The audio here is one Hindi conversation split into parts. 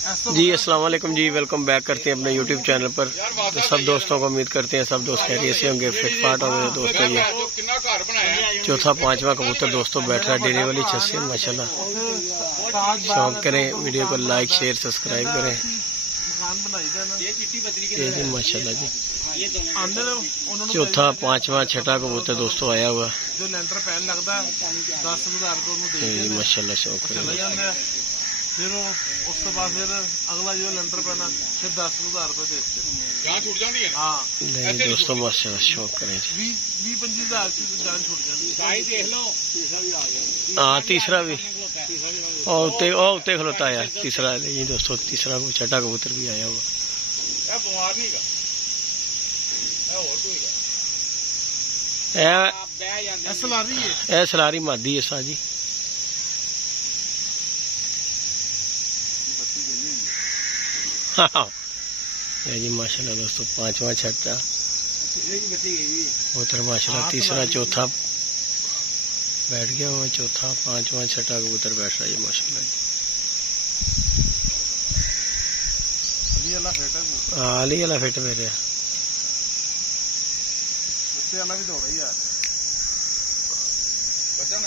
जी अस्सलाम वालेकुम जी, वेलकम बैक करते हैं अपने यूट्यूब चैनल पर। तो सब दोस्तों को उम्मीद करते हैं सब दोस्त खैरियत से होंगे, फिट फाट होंगे। दोस्तों ये चौथा पांचवा कबूतर दोस्तों बैठ रहा है डेरे वाली छत से माशाल्लाह। शौक करें, वीडियो को लाइक शेयर सब्सक्राइब करें। ये जी माशाल्लाह जी चौथा पांचवा छठा कबूतर दोस्तों आया हुआ माशाल्लाह। शौक करें फिर उस तो बाद फिर अगला जो लेंटर पैना फिर 10,000 रुपए देते जान छूट जाती है। हाँ नहीं दोस्तों माशाल्लाह शौक करें। 20-25,000 की जान छूट जाती है। देख लो तीसरा भी आ गया। हाँ तीसरा भी और उते खलोता आया तीसरा। ये दोस्तों तीसरा छठा कबूतर भी आया हुआ। बीमार नहीं का और सलारी मादी है सा जी। हाँ जी माशाल्लाह दोस्तों पांचवा छठा कबूतर माशाल्लाह। तीसरा चौथा बैठ गया हुआ, चौथा पांचवा छठा कबूतर बैठ रहा है माशाल्लाह जी। अली वाला फिट मेरे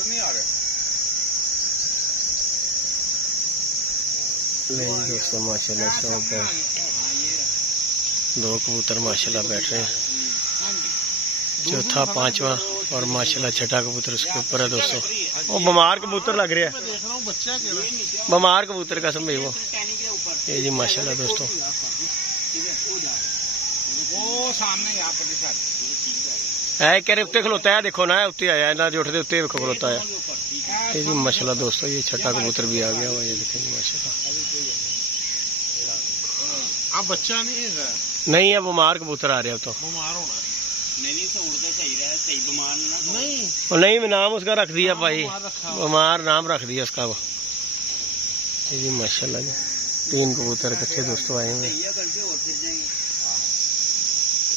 नहीं आ रहा। नहीं दोस्तों माशाल्लाह शौक है। दो कबूतर माशाल्लाह बैठ रहे हैं, चौथा पांचवा और माशाल्लाह छठा कबूतर उसके ऊपर है दोस्तों। वो बीमार कबूतर लग रहा है, बीमार कबूतर का समझ वो। ये जी माशाल्लाह दोस्तों है कह रहे उत्ते खलोता है, देखो ना उत्ते आया ना जो उठते उत्ते खलोता है। ये जी माशाल्लाह दोस्तों ये छठा कबूतर भी आ गया हुआ, ये देखेंगे माशाल्लाह। आप बच्चा नहीं है? नहीं है बीमार कबूतर आ रहा है तो बीमार होना नहीं तो उड़ता सही रहा है, सही बीमार ना नहीं नाम उसका रख दिया भाई, बीमार नाम रख दिया उसका वो। ये जी माशाल्लाह जी तीन कबूतर इकट्ठे दोस्तों आए हुए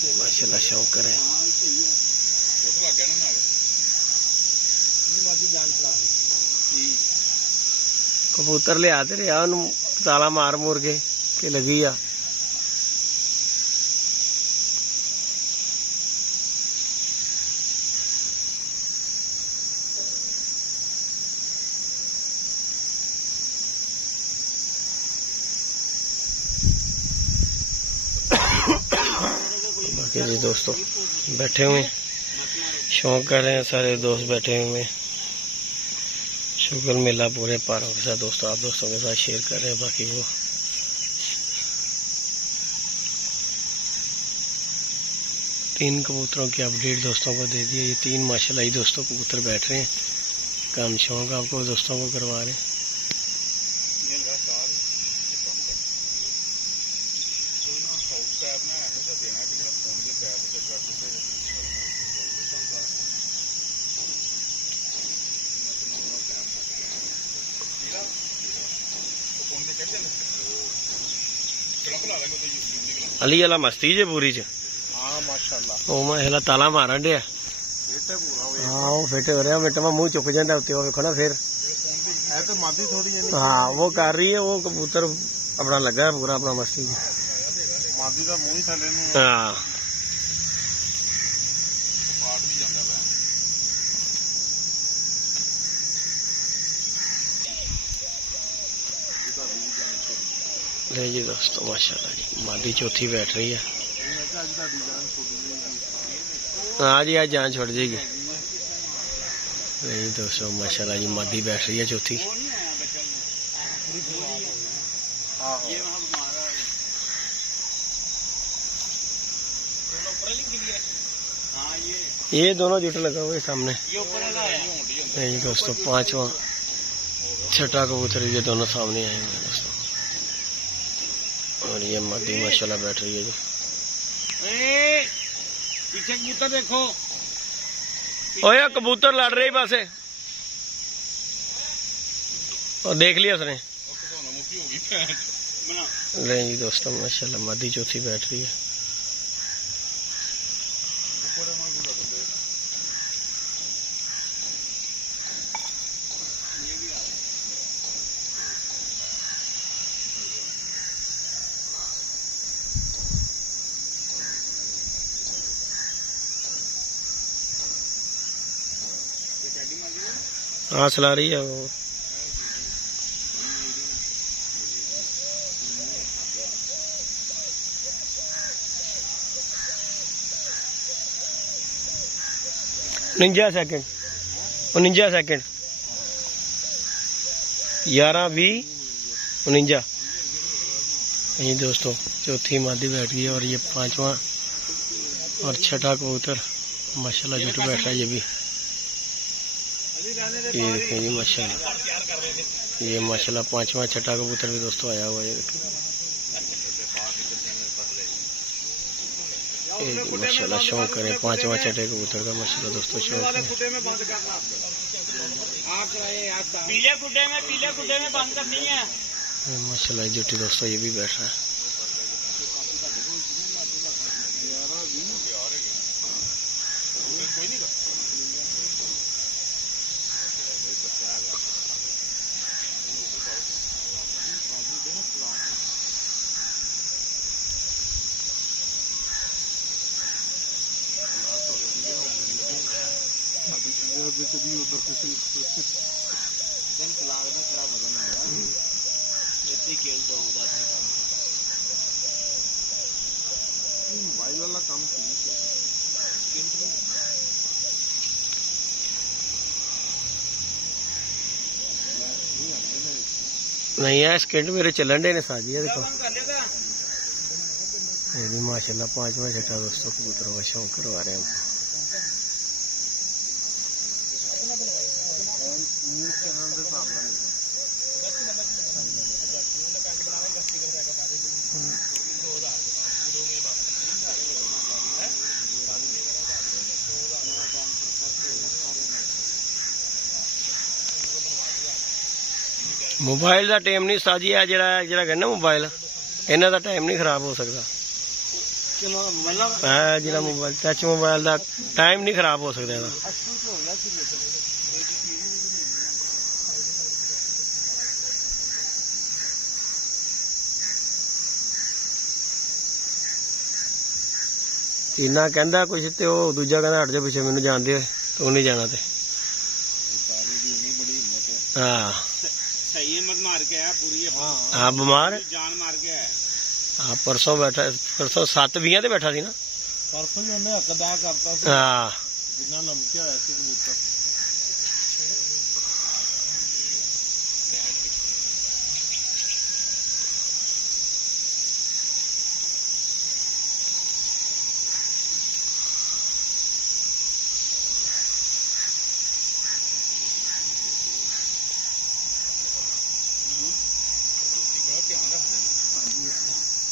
माशाल्लाह। शौक करें कबूतर ले आते रहे ताला मार मूर के लगी आ। बाकी जी दोस्तों बैठे हुए शौक कर रहे हैं, सारे दोस्त बैठे हुए। शुगर मेला पूरे पारों के साथ दोस्तों आप दोस्तों के साथ शेयर कर रहे हैं। बाकी वो तीन कबूतरों की अपडेट दोस्तों को दे दिया। ये तीन माशाल्लाह ही दोस्तों कबूतर बैठ रहे हैं, काम शौक आपको दोस्तों को करवा रहे हैं। अली वाला मस्ती जे पूरी च। हाँ माशाल्लाह ओ मैं हेला ताला मारन दिया। हाँ वो फिट हो रहा मिनट में मुंह चुक जाता उत्ते वो देखो ना फिर तो मादी थोड़ी है। हाँ वो कर रही है, वो कबूतर अपना लगा है पूरा अपना मस्ती मादी का मुंह ही थले। हाँ ले जी दोस्तों माशाल्लाह जी मादी चौथी बैठ रही है। हाँ जी आज जान छोड़ जाएगी। नहीं दोस्तों माशाल्लाह जी मादी बैठ रही है चौथी। ये दोनों जुट लगा हुए सामने। नहीं दोस्तों पांचवा छठा कबूतर ये दोनों सामने आए हैं दोस्तों। और ये मादी माशाल्लाह बैठ रही है जी। पीछे कबूतर देखो, ओए कबूतर लड़ रही बस और देख लिया उसने। नहीं दोस्तों माशाल्लाह मादी चौथी बैठ रही है। हाँ चला रही है वो। Ninja second 11-20-49। ये दोस्तों चौथी मादी बैठ गई है और ये पांचवा और छठा कबूतर माशाल्लाह जुट बैठा है। ये भी ये देखें जी माशाल्लाह, ये माशाल्लाह पांचवा छठा कबूतर भी दोस्तों आया हुआ है। ये देखें माशाल्लाह शौक करें पांचवा छठे कबूतर का माशाल्लाह दोस्तों शौक करें। पीले गुड्डे में बंद करनी है माशाल्लाह जुटी दोस्तों ये भी बैठ रहा है। मोबाइल वाला काम नहीं है स्किंट मेरे चलन डे ने साजी है। देखो ये भी माशाल्लाह पांचवा छठा दोस्तों कबूतरों का शौक करवा रहे हैं। मोबाइल का टाइम नहीं साजी है जरा कहना मोबाइल इन्हों का टाइम नहीं खराब हो सकता। जरा मोबाइल टच मोबाइल का टाइम नहीं खराब हो सकता। इन्ना कहता कुछ तो दूजा कहना हट जाओ पिछे मैनू जानते तो नहीं जाना। हाँ सही हिम्मत मार के है पूरी। हाँ बीमार जान मार के है। हाँ परसों बैठा, परसों 7-20 बैठा थी ना। परसों जो उन्हें अकदा करता था। हाँ जितना नमकिया ऐसे कबूतर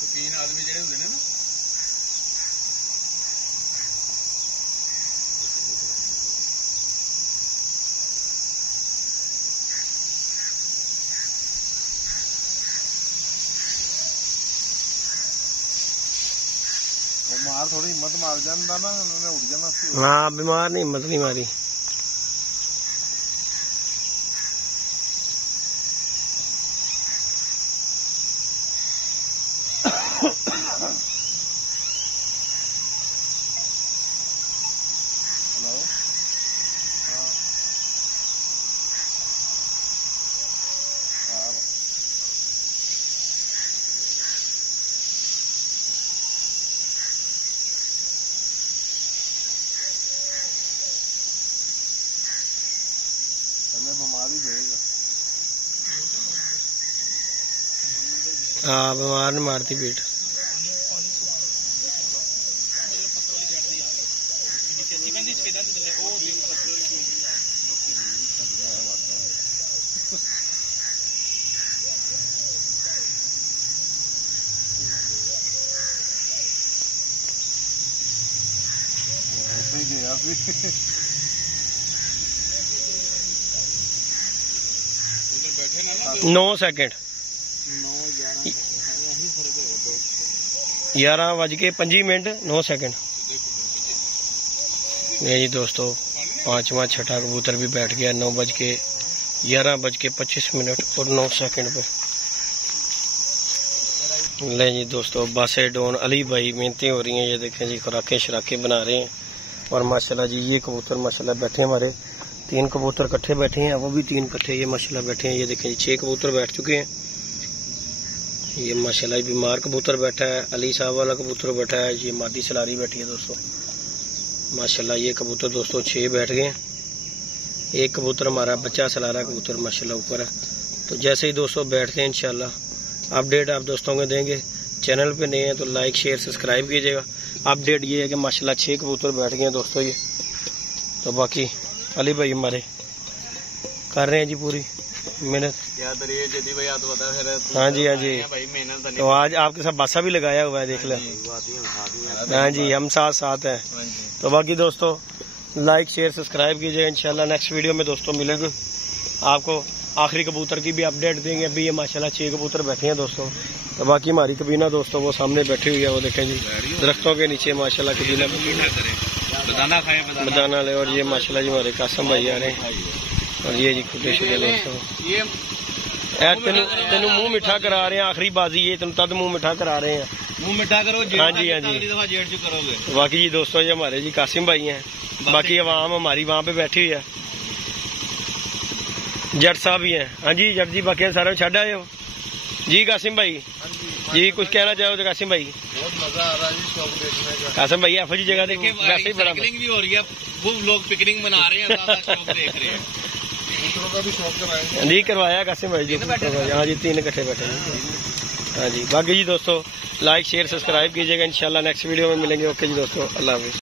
तीन आदमी जेडे होंगे ना बीमार थोड़ी हिम्मत मार जाता ना उन्होंने उड़ जाना। हाँ बीमार नहीं हिम्मत नहीं मारी। हेलो हाँ बीमारी देगा। हाँ बीमार ने मारती पीठ। गया 9 सेकंड 11:25 9 सेकंड। ये जी दोस्तों पांचवा छठा कबूतर भी बैठ गया 11:25 और 9 सेकंड पे। ले जी दोस्तों बासे डोन अली भाई मेहनती हो रही हैं। ये देखें जी खुराकें शराकें बना रहे हैं और माशाल्लाह जी ये कबूतर माशाल्लाह बैठे हमारे 3 कबूतर इकट्ठे बैठे हैं, वो भी 3 इकट्ठे ये माशाल्लाह बैठे हैं। ये देखें 6 कबूतर बैठ चुके हैं। ये माशाल्लाह बीमार कबूतर बैठा है, अली साहब वाला कबूतर बैठा है, ये मादी सलारी बैठी है दोस्तों माशाल्लाह। ये कबूतर दोस्तों 6 बैठ गए हैं। एक कबूतर हमारा बच्चा सलारा कबूतर माशाल्लाह ऊपर है। तो जैसे ही दोस्तों बैठते हैं इंशाल्लाह अपडेट आप दोस्तों को देंगे। चैनल पे नए हैं तो लाइक शेयर सब्सक्राइब कीजिएगा। अपडेट ये है कि माशाल्लाह 6 कबूतर बैठ गए हैं दोस्तों ये। तो बाकी अली भाई हमारे कर रहे हैं जी पूरी मेहनत। हाँ जी हाँ जी। तो आज आपके साथ बासा भी लगाया हुआ है, देख लें। हाँ जी हम साथ साथ हैं। तो बाकी दोस्तों लाइक शेयर सब्सक्राइब कीजिएगा। इंशाल्लाह नेक्स्ट वीडियो में दोस्तों मिलेंगे आपको। आखिरी कबूतर की भी अपडेट देंगे। अभी ये माशाल्लाह 6 कबूतर बैठे हैं दोस्तों। तो बाकी हमारी कबीना दोस्तों वो सामने बैठी हुई है, वो देखें जी दरख्तों के नीचे माशाल्लाह कबीना बताना ले। और ये माशाल्लाह जी हमारे कासम भाई आ रहे हैं। और ये जी खुटे शुटे दोस्तों तेन मुंह मिठा करा रहे हैं। आखिरी बाजी ये तुम तद मुंह मिठा करा रहे हैं। मुंह मिठा करो। हाँ जी हाँ जी। बाकी जी दोस्तों ये हमारे जी कासिम भाई हैं। बाकी आवाम हमारी वहाँ पे बैठी हुई है। जट साहब भी हैं। हाँ जी जट जी बाकी सारे छड़ आए हो जी। कासिम भाई जी कुछ कहना चाहो कासिम भाई? बहुत मजा आ रहा है जी शौक देखने का। कासिम भाई ऐसी जगह देखिए वैसे ही बड़ा भी हो रही है। वो लोग पिकनिक मना रहे हैं, शौक देख रहे हैं। दूसरों का भी शौक कराएंगे जी करवाया कासिम भाई जी। हाँ जी 3 इकट्ठे बैठे हैं। हाँ जी बाकी जी दोस्तों लाइक शेयर सब्सक्राइब कीजिएगा। इंशाल्लाह नेक्स्ट वीडियो में मिलेंगे। ओके जी दोस्तों अल्लाह हाफिज़।